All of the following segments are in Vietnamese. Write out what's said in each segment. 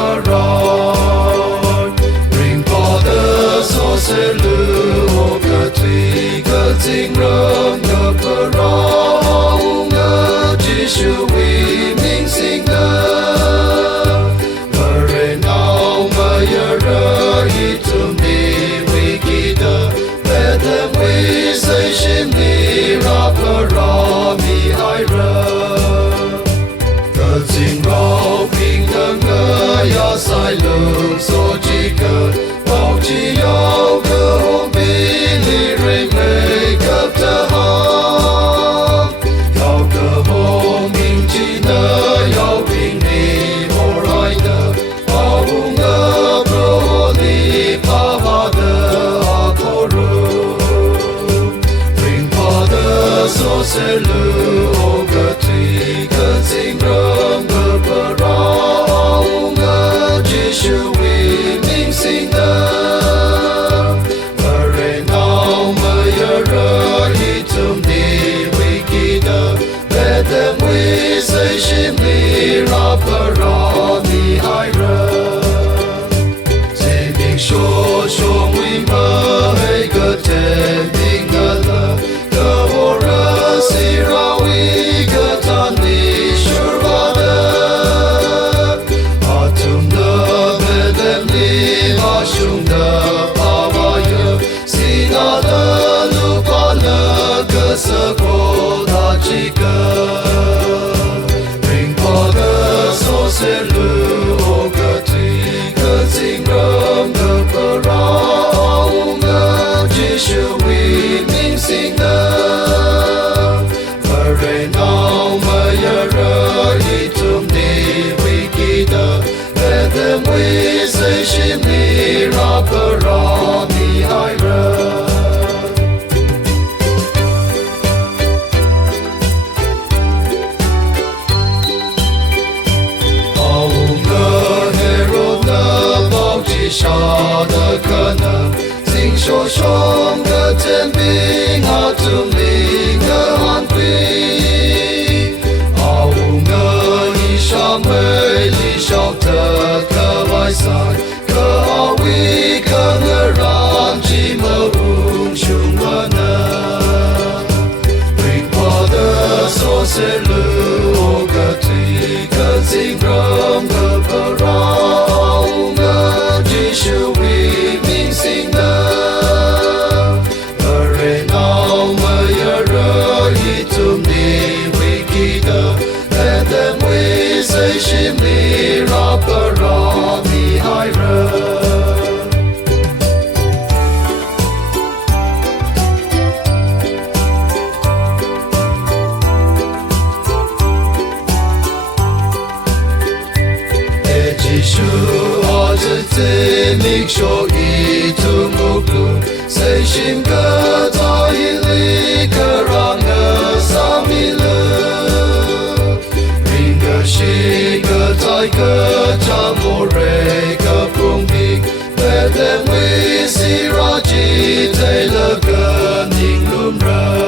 bờ rồi ring bỏ đỡ số sẽ lưu cơ thủy cơ chính rơm ngờ bờ rồi ngờ chỉ siêu vì mình sinh nở bờ rê nào mà giờ rơi tụm đi vì kỳ đờ về thêm vì xây xin đi ra bờ rồi mi ai rơi cơ chính râu bình thường ngờ ya sai lường số chỉ cần bao chỉ yêu cơ hôm bi li rê mê cấp thơ hông yêu cơ hôm mình chỉ nỡ yêu bình đi hồ rai nở bao hùng ngờ bro đi pa va đờ a cô ru ring pa đờ số sẽ lưu ô cơ thủy cơ chính rơm ngờ bờ rau ngờ chỉ siêu vì mình sinh nở bờ rê nào mà giờ rơi tụm đi vì kỳ đờ về thêm vì xây xin đi ra bờ rau mi ai rơi dễ mình số số nguy mơ hay cơ thể mình ngờ lờ cơ hồ rơ si ra vì cơ thân đi sure va đờ a tum đờ về thêm đi va sung đờ pa va yơ si na đờ lu pa lờ cơ sơ cô ta chỉ cơ ring pa đờ số sẽ lưu ô cơ thủy cơ chính rơm ngờ bờ rau ngờ chỉ siêu vì mình sinh nở bờ rê nào mà giờ rơi tụm đi vì kỳ đờ về thêm vì xây xin đi ra bờ rau mi ai rơi bao ngờ hero nở bao chỉ xa nở cơ nở sinh số sống cơ thêm bình hạ tụm đi ngờ hoàn quy bao ngờ đi xa mê đi sao thơ cơ vai sai cơ hào quy cơ ngờ ran chỉ mơ ung chung mơ nở ring qua đờ số sẽ lưu ô cơ thủy cơ chính rơm ngờ bờ rau ngờ chỉ siêu vì mình sinh nở bờ rê nào mà giờ rơi tụm đi vì kỳ đờ về thêm vì xây xin đi ra bờ rau mi ai rơi Giêsu ở trên thế mình cho ý thương mục luôn xây xin cơ ta lý cơ ra ngờ sa mi lơ ring cơ shi cơ tai cơ cha mô rê cơ phung đi về thêm quy si ra chi thế lơ cơ ninh lùm rơ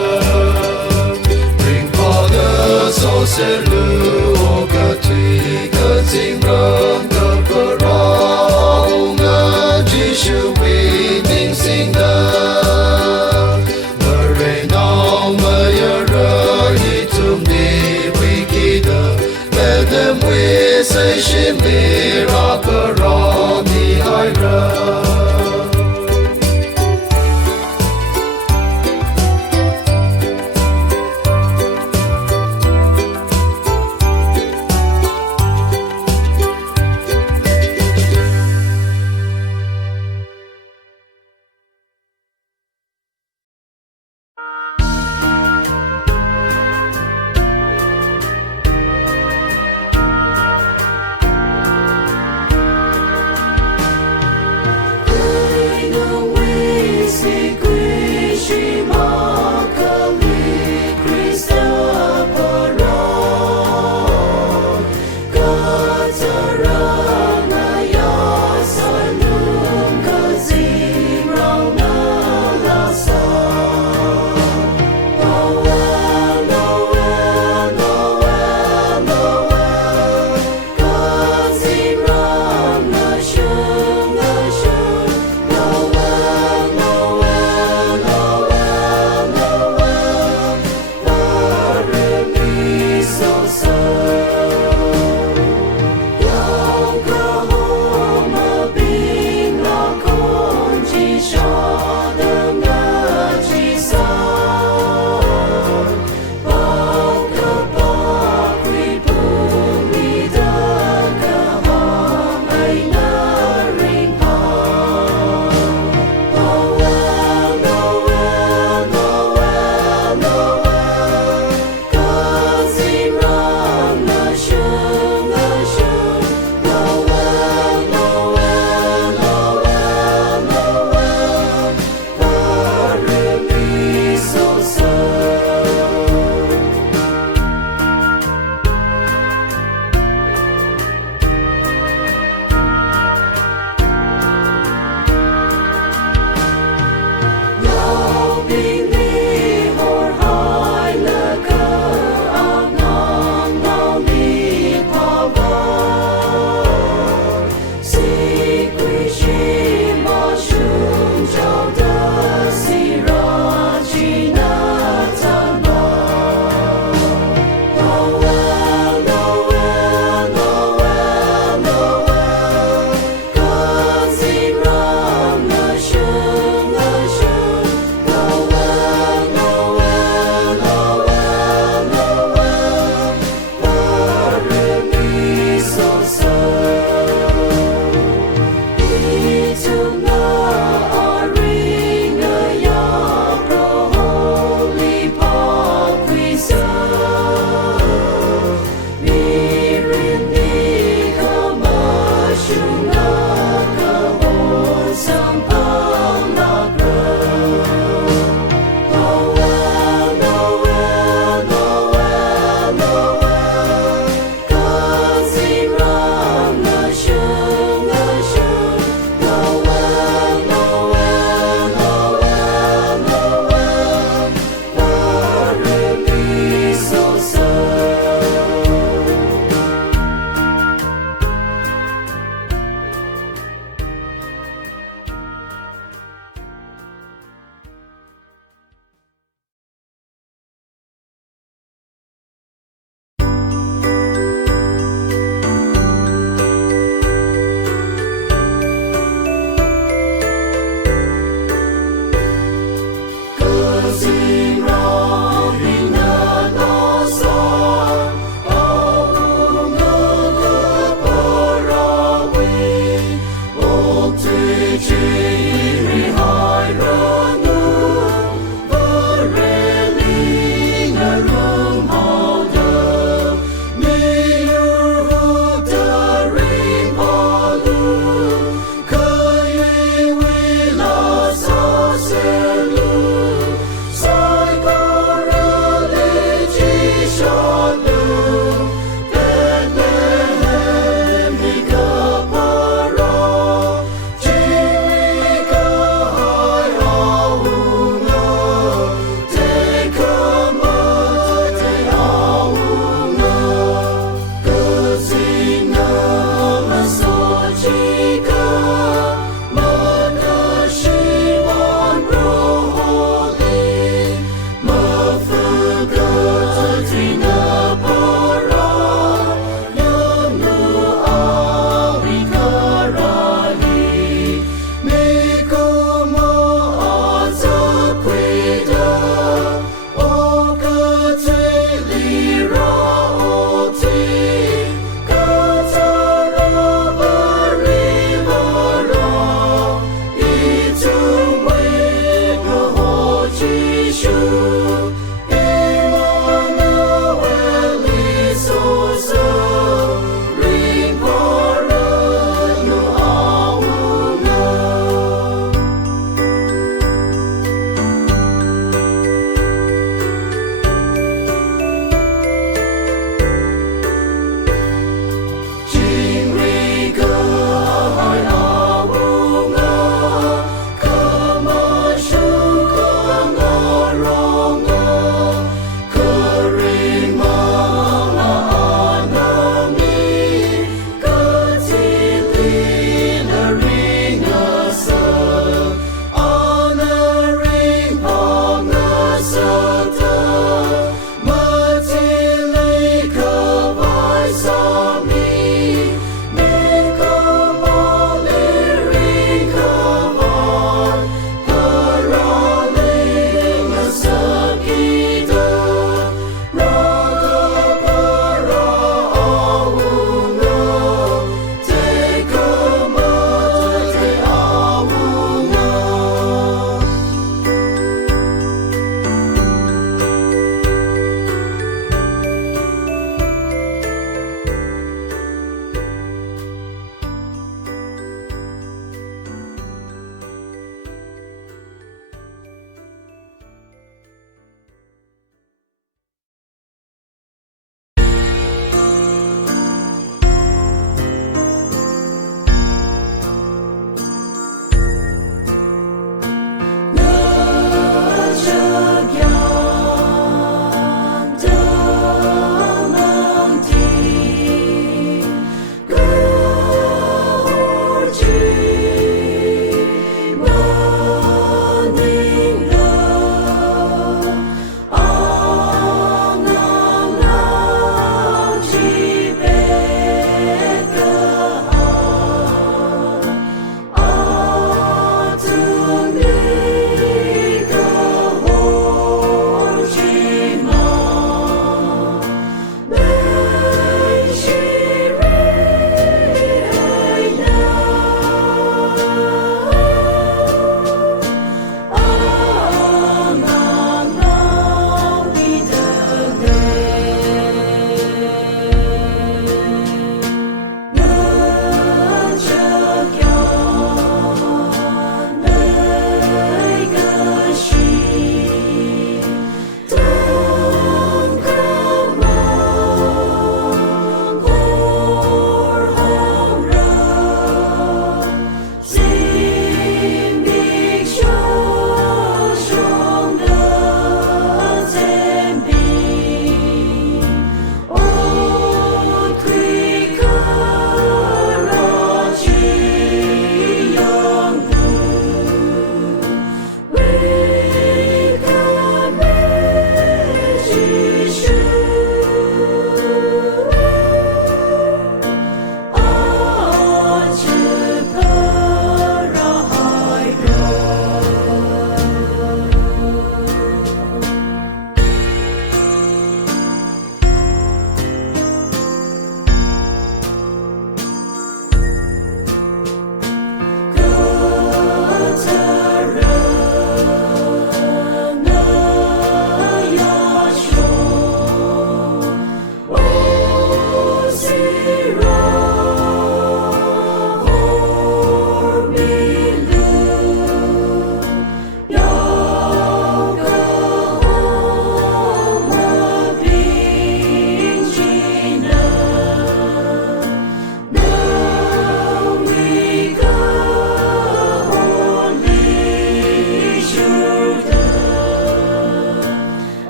ring pa đơ số sẽ lưu ô cơ thủy cơ chính rơm ngờ bờ rau ngờ chỉ siêu vì mình sinh nở bờ rê nào mà giờ rơi tụm đi vì kỳ đờ về thêm vì xây xin đi ra bờ rau mi ai rơi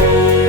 Chúa.